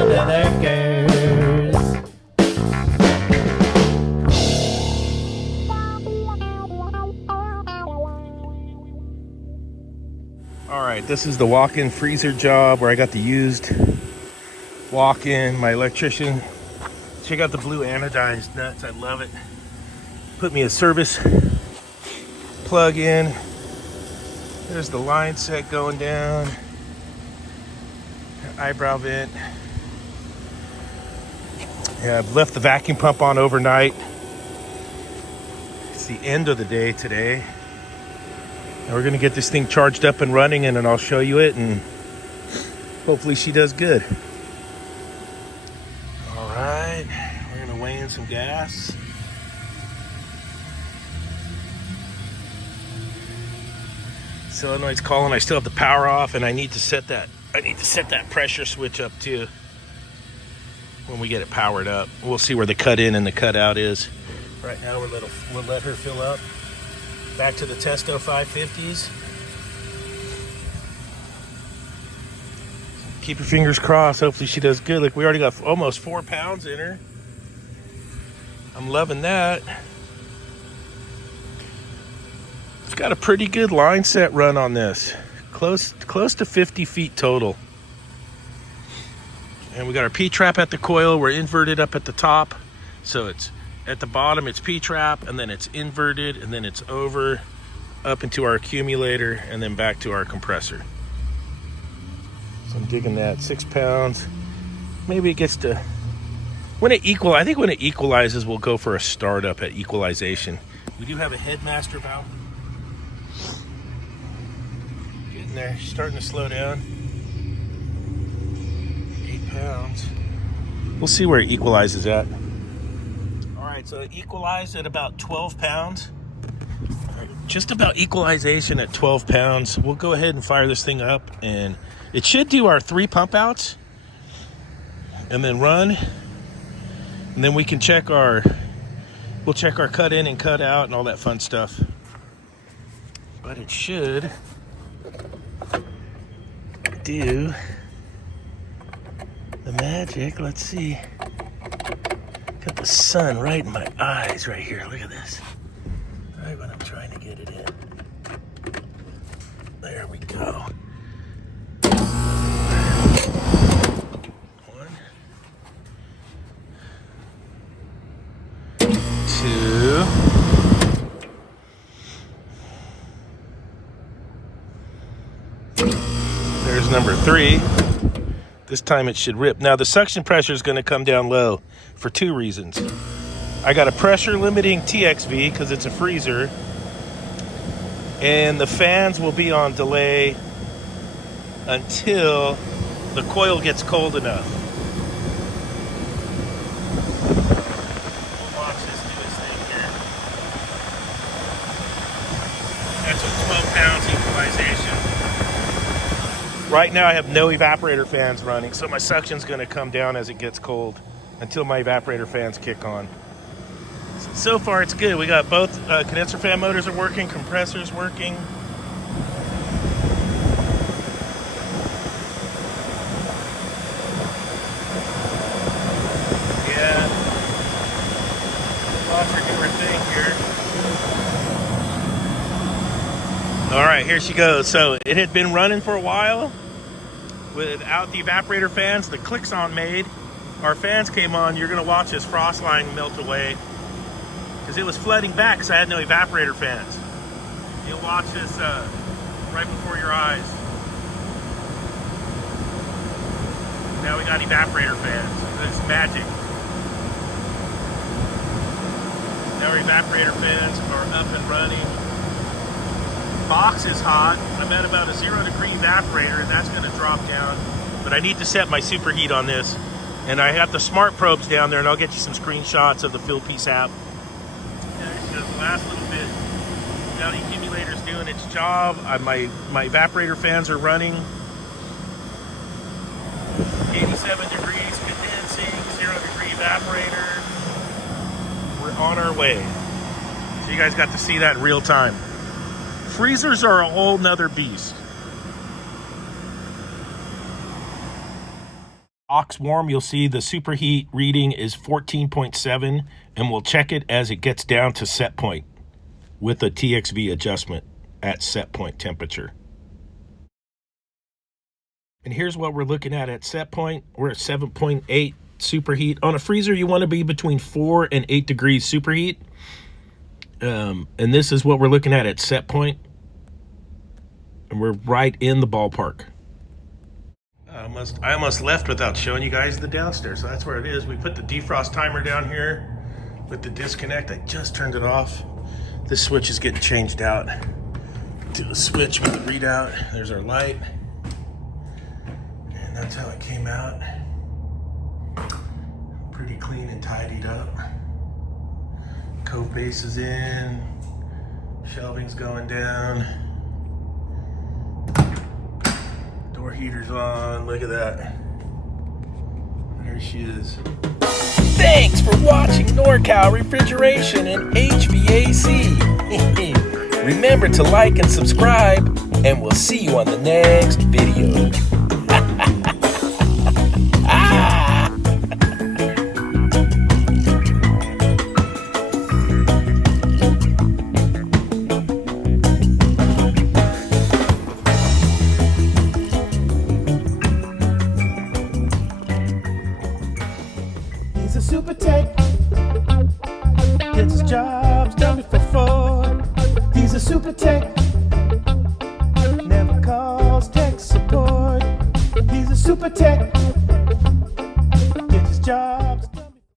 under the curse. Alright, this is the walk-in freezer job where I got the used walk-in. My electrician, check out the blue anodized nuts, I love it. Put me a service plug in. There's the line set going down. Eyebrow vent. Yeah, I've left the vacuum pump on overnight. It's the end of the day today. And we're gonna get this thing charged up and running, and then I'll show you it, and hopefully she does good. All right, we're gonna weigh in some gas. Solenoid's calling. I still have the power off, and I need to set that pressure switch up too when we get it powered up. We'll see where the cut in and the cut out is. Right now we'll let her fill up. Back to the Testo 550s. Keep your fingers crossed. Hopefully she does good. Look, we already got almost 4 pounds in her. I'm loving that. It's got a pretty good line set run on this. Close to 50 feet total. And we got our P-trap at the coil. We're inverted up at the top. So it's at the bottom, it's P-trap, and then it's inverted, and then it's over up into our accumulator, and then back to our compressor. So I'm digging that. 6 pounds. Maybe it gets to, I think when it equalizes, we'll go for a startup at equalization. We do have a headmaster valve. Getting there, starting to slow down. 8 pounds. We'll see where it equalizes at. All right, so it equalized at about 12 pounds. Just about equalization at 12 pounds. We'll go ahead and fire this thing up, and it should do our 3 pump outs and then run. And then we can we'll check our cut in and cut out and all that fun stuff. But it should do the magic. Let's see. Got the sun right in my eyes right here. Look at this. Right when I'm trying to get it in. There we go. 1, 2. There's number 3. This time it should rip. Now the suction pressure is going to come down low for 2 reasons. I got a pressure limiting TXV because it's a freezer, and the fans will be on delay until the coil gets cold enough. We'll watch this do its thing here. That's a 12 pounds equalization. Right now I have no evaporator fans running, so my suction's going to come down as it gets cold until my evaporator fans kick on. So far it's good. We got both condenser fan motors are working, compressors working. Yeah. Lots are doing her thing here. All right, here she goes. So it had been running for a while without the evaporator fans. The clicks on made. Our fans came on. You're going to watch this frost line melt away because it was flooding back because I had no evaporator fans. You'll watch this right before your eyes. Now we got evaporator fans. It's magic. Now our evaporator fans are up and running. Box is hot. I'm at about a 0-degree evaporator, and that's going to drop down. But I need to set my superheat on this. And I have the smart probes down there, and I'll get you some screenshots of the Fill-Piece app. There she goes, the last little bit. Now the accumulator's doing its job. My evaporator fans are running. 87 degrees condensing, 0-degree evaporator. We're on our way. So you guys got to see that in real time. Freezers are a whole nother beast. aux warm, you'll see the superheat reading is 14.7, and we'll check it as it gets down to set point with a TXV adjustment at set point temperature. And here's what we're looking at set point. We're at 7.8 superheat. On a freezer, you want to be between 4 and 8 degrees superheat. And this is what we're looking at set point. And we're right in the ballpark. I almost left without showing you guys the downstairs. So that's where it is. We put the defrost timer down here with the disconnect. I just turned it off. This switch is getting changed out to the switch with the readout. There's our light. And that's how it came out. Pretty clean and tidied up. Cove base is in. Shelving's going down. Door heater's on. Look at that. There she is. Thanks for watching NorCal Refrigeration and H.V.A.C. Remember to like and subscribe, and we'll see you on the next video. He's a super tech, gets his jobs done before 4. He's a super tech, never calls tech support. He's a super tech, gets his job